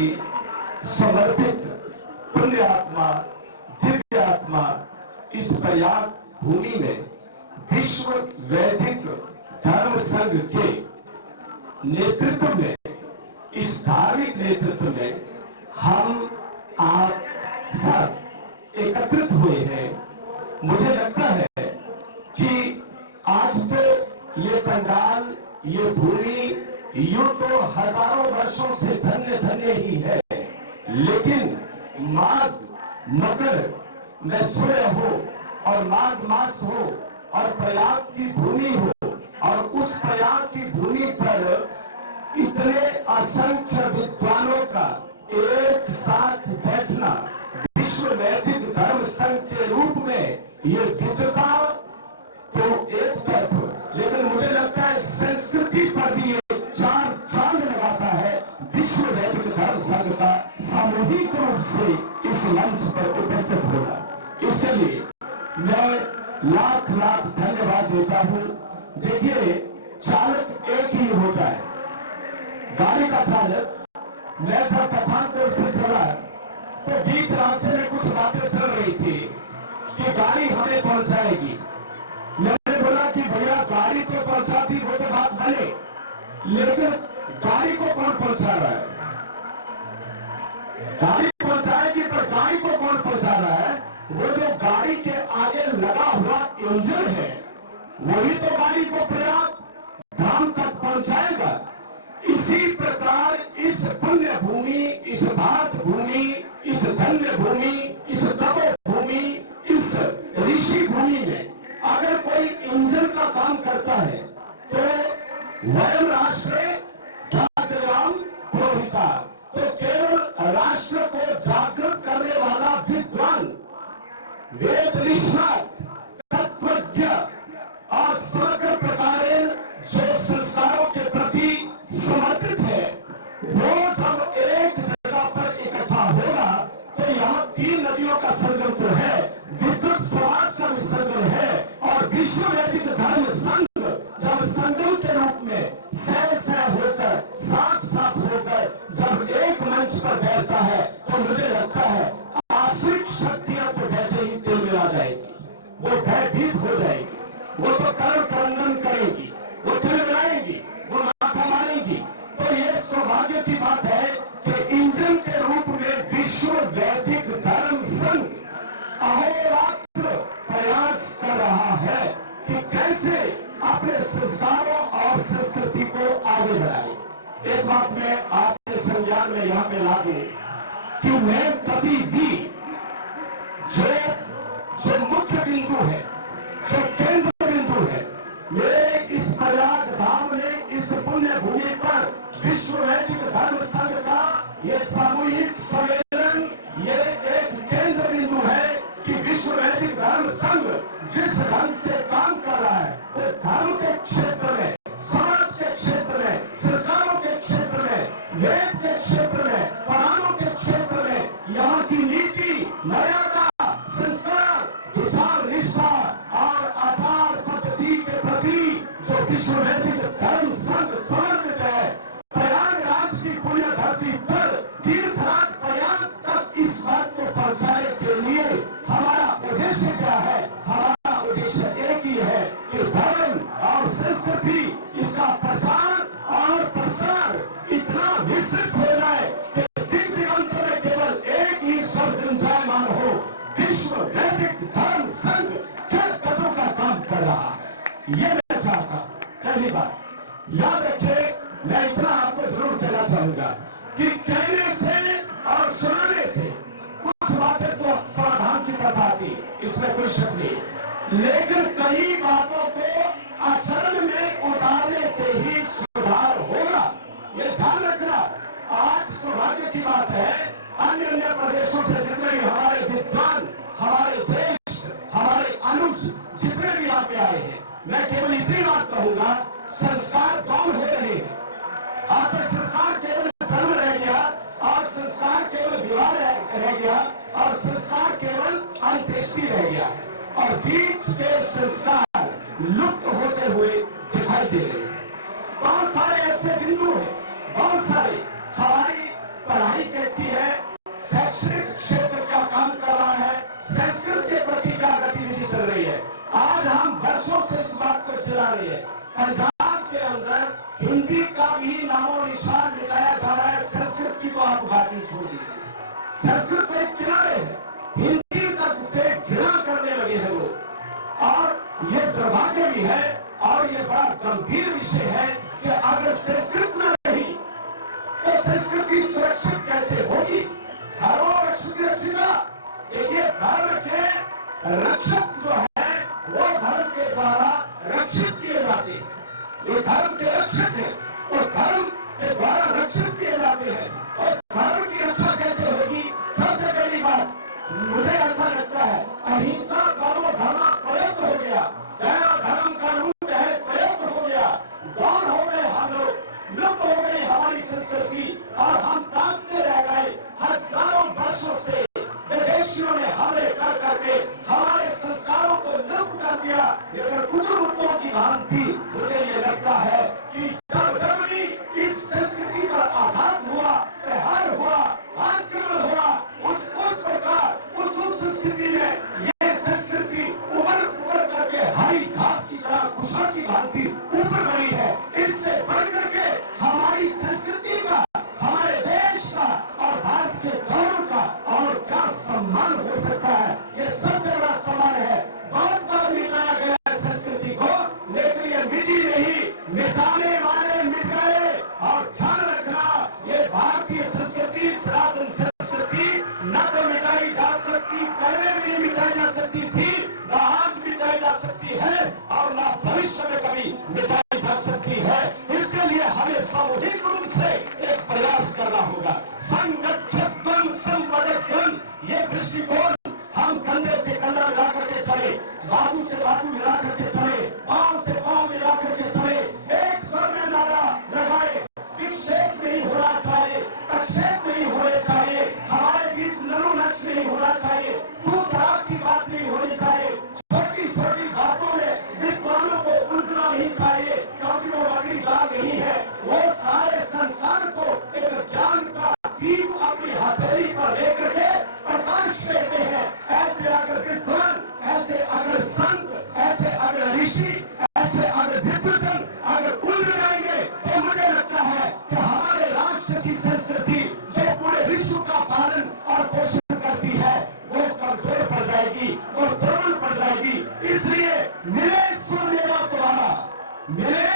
प्रति समर्पित पुण्य आत्मा, दिव्य आत्मा इस प्रयाग भूमि में विश्व वैदिक धर्म संघ के नेतृत्व में, इस धार्मिक नेतृत्व में हम आप सब एकत्रित हुए हैं। मुझे लगता है कि आज तो ये पंडाल, ये भूमि यूं तो हजारों वर्षों से धन्य धन्य ही है, लेकिन माघ मकर में सूर्य हो और माघ मास हो और प्रयाग की भूमि हो और उस प्रयाग की भूमि पर इतने असंख्य विद्वानों का एक साथ बैठना विश्व वैदिक धर्म संघ के रूप में ये विद्वता तो एक तरफ, लेकिन मुझे लगता है संस्कृति पर भी एक चांद लगाता है विश्व वैदिक धर्म संघ का सामूहिक रूप से इस मंच पर उपस्थित होना। इसके लिए मैं लाख लाख धन्यवाद देता हूं। देखिए, चालक एक ही होता है, गाड़ी का चालक। मैं जब पठानकोट से चला तो बीच रास्ते में कुछ बातें चल रही थी कि गाड़ी हमें पहुंचाएगी। मैंने बोला कि भैया गाड़ी तो पहुंचाती वो तो बात बने, लेकिन गाड़ी को कौन पहुंचा रहा है? गाड़ी पहुंचाएगी तो गाड़ी को कौन पहुंचा रहा है? वो जो गाड़ी के आगे लगा हुआ इंजन है वही तो गाड़ी को प्रयाग धाम तक पहुंचाएगा। इसी प्रकार इस पुण्य भूमि, इस भारत भूमि, इस धन्य भूमि, इस तपो भूमि, इस ऋषि भूमि में अगर कोई इंजन का काम करता है तो वयम राष्ट्र जागृताम पुरोहिता, तो केवल राष्ट्र को जागृत करने वाला विद्वान, वेद निष्णात, तत्वज्ञ और समग्र प्रकार जो संस्कारों के प्रति समर्पित है, वो जब एक जगह पर इकट्ठा होगा तो यहाँ तीन नदियों का संगम तो है, विद्युत समाज का भी संगम है और विश्व वैदिक धर्म संघ जब संगम के रूप में सह होकर, साथ होकर जब एक मंच पर बैठता है तो मुझे लगता है आश्रित शक्तियां तो वैसे ही तिल मिला जाएगी, वो भयभीत हो जाएगी, वो तो कर्ण क्रंदन करेगी, वो तिल मिलाएगी, वो माथा मारेगी। तो ये सौभाग्य की बात है कि इंजन के रूप में विश्व वैदिक धर्म संघ अहोरात्र प्रयास कर रहा है कि कैसे अपने संस्कारों और संस्कृति को आगे बढ़ाए। एक बात मैं आपके संज्ञान में यहाँ पे ला दूं कि मैं कभी भी जो मुख्य बिंदु है, जो केंद्र बिंदु है, मेरे इस प्रयाग धाम में, इस पुण्य भूमि पर विश्व वैदिक धर्म संघ का ये सामूहिक सम्मेलन, ये एक केंद्र बिंदु है कि विश्व वैदिक धर्म संघ जिस ढंग से काम कर रहा है वो धर्म के क्षेत्र में, समाज के क्षेत्र में, संस्कारों के क्षेत्र में, वेद के क्षेत्र में, पुराणों के क्षेत्र में यहाँ की नीति, मर्यादा, संस्कार, विचार, निष्ठा और आचार पद्धति के प्रति जो विश्व वैदिक धर्म संघ समर्पित है, प्रयागराज की पुण्य धरती पर तीर्थराज प्रयाग तक इस बात को पहुंचाने के लिए हमारा उद्देश्य क्या है? हमारा उद्देश्य एक ही है कि धर्म और संस्कृति, इसका प्रचार और प्रसार इतना विस्तृत हो जाए कि दिग दिगंत में केवल एक ही स्वर गुंजायमान हो, विश्व वैदिक धर्म संघ क्या कदों का काम कर रहा है, ये मैं चाहता हूं। पहली बात याद रखिए, मैं इतना आपको जरूर कहना चाहूंगा कि कहने से और सुनाने से कुछ बातें तो समाधान की तरफ आती, इसमें कोई शक नहीं, लेकिन कई बातों को आचरण में उतारने से ही सुधार होगा, ये ध्यान रखना। आज सौभाग्य की बात है, अन्य प्रदेशों से जितने भी हमारे विद्वान, हमारे देश, हमारे अनुज जितने भी यहाँ पे आए हैं, मैं केवल इतनी बात कहूंगा, संस्कार कौन हो रहे हैं? आप संस्कार केवल धर्म रह गया और संस्कार केवल विवाह रह गया और संस्कार केवल अंत्येष्टि रह गया और बीच के संस्कार लुप्त होते हुए दिखाई दे रहे हैं। बहुत सारे ऐसे बिंदु हैं, बहुत सारे हमारी पढ़ाई के कैसी है, शैक्षणिक क्षेत्र क्या काम कर रहा है, संस्कृत के प्रति क्या गतिविधि चल रही है। आज हम वर्षों से इस बात को चला रही है। पंजाब के अंदर हिंदी का भी नामो निशान मिटाया जा रहा है, संस्कृत की तो आप बात ही छोड़ दीजिए। संस्कृत तो एक किनारे है, हिंदी तक से घृणा करने लगे हैं लोग। और ये दुर्भाग्य भी है और ये बड़ा गंभीर विषय है कि अगर संस्कृत न रही तो संस्कृति सुरक्षित कैसे होगी। धर्मो रक्षित रक्षिता, देखिए धर्म के रक्षक जो है वो धर्म के द्वारा रक्षित किए जाते हैं। ये धर्म के रक्षक है और धर्म के द्वारा रक्षित किए जाते हैं। और धर्म की रक्षा कैसे होगी, सबसे पहली बात मुझे ऐसा लगता है अहिंसा परमो धर्म प्रयुक्त हो गया, दया धर्म का रूप है प्रयुक्त हो गया, गौण हो गए हम लोग, लुप्त हो गई हमारी संस्कृति और हम ताकते रह गए। हजारों वर्षों से विदेशियों ने हमले कर करके हमारे संस्कारों को लुप्त कर दिया। लेकिन कुछ मुद्दों की भांति मुझे ये लगता है कि जब भी इस संस्कृति पर आघात हुआ, प्रहार हुआ, आक्रमण हुआ, उस प्रकार उस स्थिति में ये संस्कृति उभर करके हरी घास की तरह खुशहाल की भांति ऊपर बढ़ी है। इससे बढ़ करके हमारी संस्कृति का, हमारे देश का और भारत के गौरव का और क्या सम्मान हो सकता है। ये सबसे बड़ा सम्मान है। बहुत बार मिटाया गया है संस्कृति को, लेकिन ये मिटी नहीं, मिटाने वाले मिट गए। और ध्यान रखना, ये भारतीय संस्कृति सनातन संस्कृति न तो मिटाई जा सकती, पहले भी नहीं मिटाई जा सकती थी, न आज मिटाई जा सकती है और न भविष्य में कभी मिटाई जा सकती है। इसके लिए हमें सामूहिक रूप से एक प्रयास करना होगा। संगठितम संवदत्वम, ये दृष्टिकोण हम कंधे से कंधा मिला करके चले, बाजू से बाजू मिला करके चले, पांव से पांव मिला करके चले, एक स्वर में नारा लगाए। विक्षेप नहीं होना चाहिए, प्रक्षेप नहीं होने चाहिए, हमारे बीच ननु नच नहीं होना चाहिए, दूर दराज की बात नहीं होनी चाहिए, छोटी छोटी बातों में विद्वानों को उलझना नहीं चाहिए क्योंकि वो अगली जान नहीं है। वो सारे संसार को एक ज्ञान का दीप अपनी हथेली पर लेकर के प्रकाश देते हैं। ऐसे अगर विद्वान, ऐसे अगर संत, ऐसे अगर ऋषि, ऐसे अगर विद्वजन अगर उलझ जाएंगे तो मुझे लगता है कि हमारे राष्ट्र की संस्कृति जो पूरे विश्व का पालन और पोषण करती है वो कमजोर पड़ जाएगी, वो दुर्बल पड़ जाएगी। इसलिए मिले सुर मेरा तुम्हारा, मिले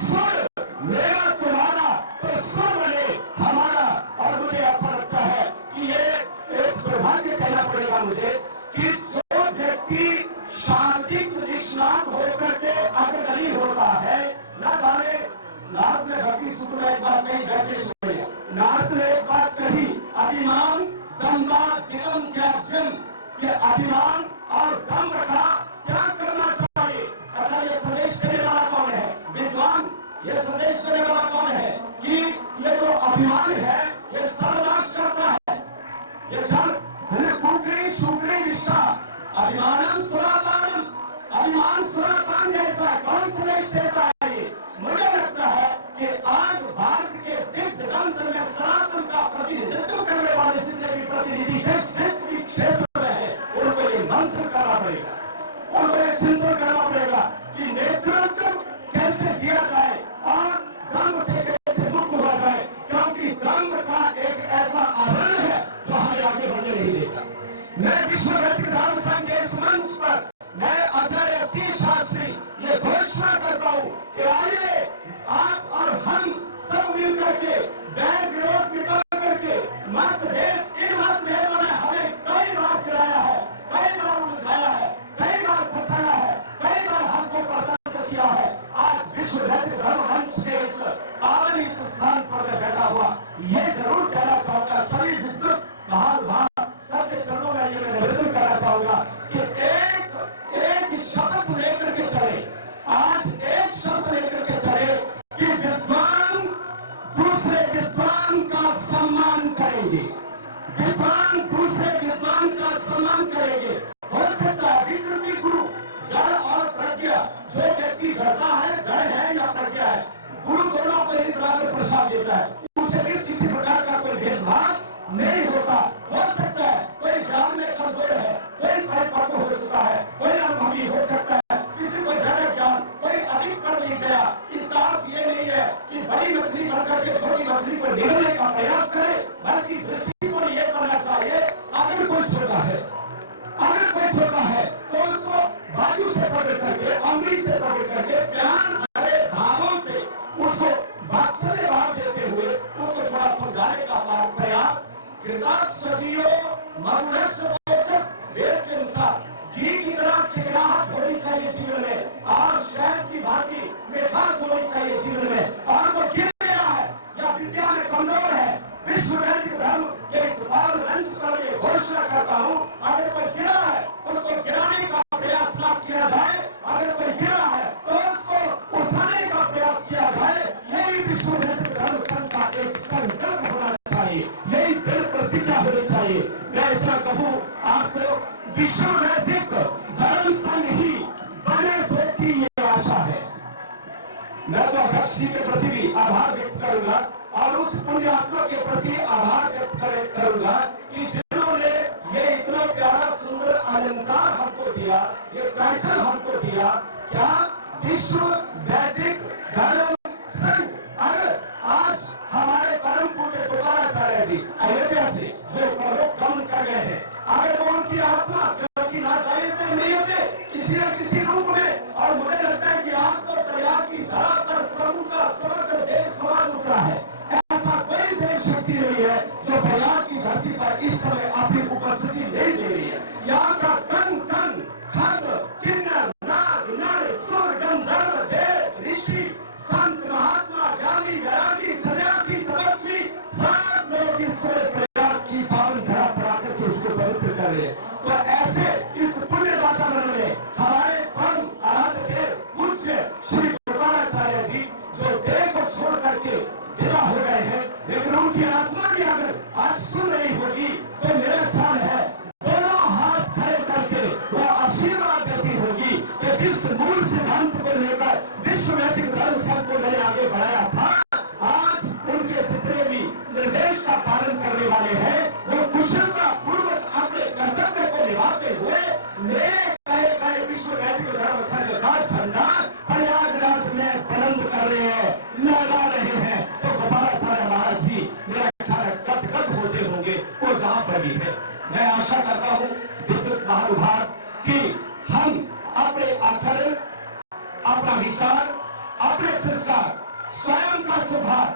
सुर मेरा तुम्हारा तो सुर बने हमारा। और मुझे ऐसा लगता है कि ये एक दुर्भाग्य कहना पड़ेगा मुझे कि जो व्यक्ति शाब्दिक निष्णात होकर के अग्रणी होता है, न जाने नारद ने भक्ति सूत्र में एक बात कही, बैठे नारद ने एक बात कही, अभिमान दम्भा दिगम त्याज्यम, ये अभिमान और दम्भ का त्याग करना चाहिए। अच्छा, ये संदेश देने वाला कौन है? विद्वान। ये संदेश देने वाला कौन है कि ये जो अभिमान है ये सर्वनाश करता है। ये धन कुकरी सुकरी निष्ठा, अभिमानम सुरापानम, अभिमान सुरापान जैसा कौन संदेश देता है? ये मुझे लगता है कि आज भारत के दिग्गंत में सनातन का प्रतिनिधित्व करने वाले जितने भी प्रतिनिधि जिस क्षेत्र में है उनको ये मंथन करना पड़ेगा, उनको ये चिंतन करना पड़ेगा कि नेतृत्व कैसे दिया जाए और द्वंद्व से कैसे मुक्त हुआ जाए, क्योंकि द्वंद्व का एक ऐसा आवरण है जो हमें आगे बढ़ने नहीं देता। मैं विश्व धर्म संघ के इस मंच पर मैं आचार्य अस्थिर शास्त्री ये घोषणा करता हूँ कि आइए आप और हम सब मिलकर के बैर विरोध मिटा करके मतभेद, इन मतभेदों ने हमें कई बार गिराया है, कई बार उलझाया है, कई बार फंसाया है, कई बार हमको परेशान किया है। आज विश्व धर्म मंच के इस पावन इस स्थान पर मैं बैठा हुआ ये जरूर कहना चाहूंगा, सभी विद्युत महानुभाव सबके चरणों में ये मैं निवेदन करना पकड़ करके, अमृत से पकड़ करके, प्यार भरे भावों से उसको बात्सल्य भाव देते हुए उसको थोड़ा समझाने का प्रयास। कृतार्थ सदियों मधुरस्य रोचक वेद के अनुसार घी की तरह चिकनाहट होनी चाहिए जीवन में, और शहद की भांति मिठास होनी चाहिए जीवन में। और वो गिर गया है या विद्या में कमजोर है, विश्व वैदिक धर्म के इस बाल मंच पर ये घोषणा करता हूँ, अगर कोई गिरा है उसको गिराने का प्रयास ना किया जाए, अगर कोई गिरा है तो उसको उठाने का प्रयास किया जाए। यही विश्व वैदिक धर्म संघ का एक संकल्प होना चाहिए, यही दृढ़ प्रतिज्ञा होनी चाहिए। मैं इतना कहूँ आपको, विश्व वैदिक धर्म संघ ही बने व्यक्ति ये आशा है। मैं तो अध्यक्ष जी के प्रति भी आभार व्यक्त करूंगा और उस पुण्यात्मा के प्रति आभार व्यक्त करूंगा कि जिन्होंने ये इतना प्यारा सुंदर अलंकार हमको दिया, ये टाइटल हमको दिया। क्या विश्व वैदिक धर्म संघ। अगर आज हमारे परम पूज्य तुकाराचार्य जी अयोध्या से जो प्रलोक गमन कर गए हैं, अगर वो उनकी आत्मा क्योंकि नाजायज नहीं होते किसी न किसी रूप में, और मुझे लगता है कि आपको प्रयाग की धरा पर समूचा समग्र देश समाज उतरा है। ऐसा कोई देश शक्ति नहीं है जो प्रयाग की धरती पर इस समय अपनी उपस्थिति नहीं दे रही है। यहाँ का कण कण खंड किन्नर नाग नर सुर गंधर्व देव ऋषि संत महात्मा ज्ञानी वैरागी सन्यासी तपस्वी सब लोग इस समय प्रयाग की पावन धरा पर आकर के उसको पवित्र कर रहे हैं। तो ऐसे इस पुण्य वातावरण में हमारे परम आराध्य देव पूज्य श्री तुकाराचार्य जी जो देह को छोड़ करके विदा हो गए हैं, लेकिन उनकी आत्मा भी अगर आज सुन रही होगी तो मेरा ख्याल है दोनों हाथ खड़े करके वो आशीर्वाद देती होगी कि जिस मूल सिद्धांत को लेकर विश्व वैदिक धर्म संघ को मैंने आगे बढ़ाया था, आज उनके जितने भी निर्देश का पालन करने वाले हैं वो कुशलता पूर्वक अपने कर्तव्य को निभाते हुए मेरे कहे गए विश्व वैदिक धर्म संघ का झंडा प्रयागराज में बुलंद कर रहे हैं, लगा रहे हैं। तो गोपालाचार्य महाराज जी मेरा ख्याल गदगद होते होंगे वो जहां पर भी है। मैं आशा करता हूं विद्युत महानुभाव कि हम अपने आचरण, अपना विचार, अपने संस्कार, स्वयं का सुधार।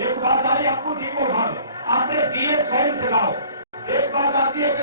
एक बात आई आपको दीपो भाव आपने दिए स्वयं जलाओ, एक बात आती है कि